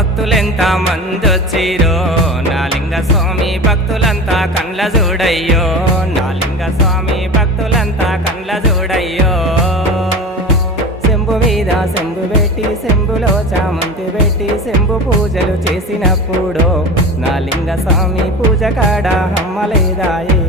భక్తులెంత మందొచ్చిరో నా లింగ స్వామి భక్తులంతా కండ్ల చూడయ్యో నా లింగ స్వామి భక్తులంతా కండ్ల చూడయ్యో శంభు మీద శంభు పెట్టి శంభులో చామంతి పెట్టి శంభు పూజలు చేసినప్పుడు నా లింగ స్వామి పూజ కాడ హమ్మలేదాయే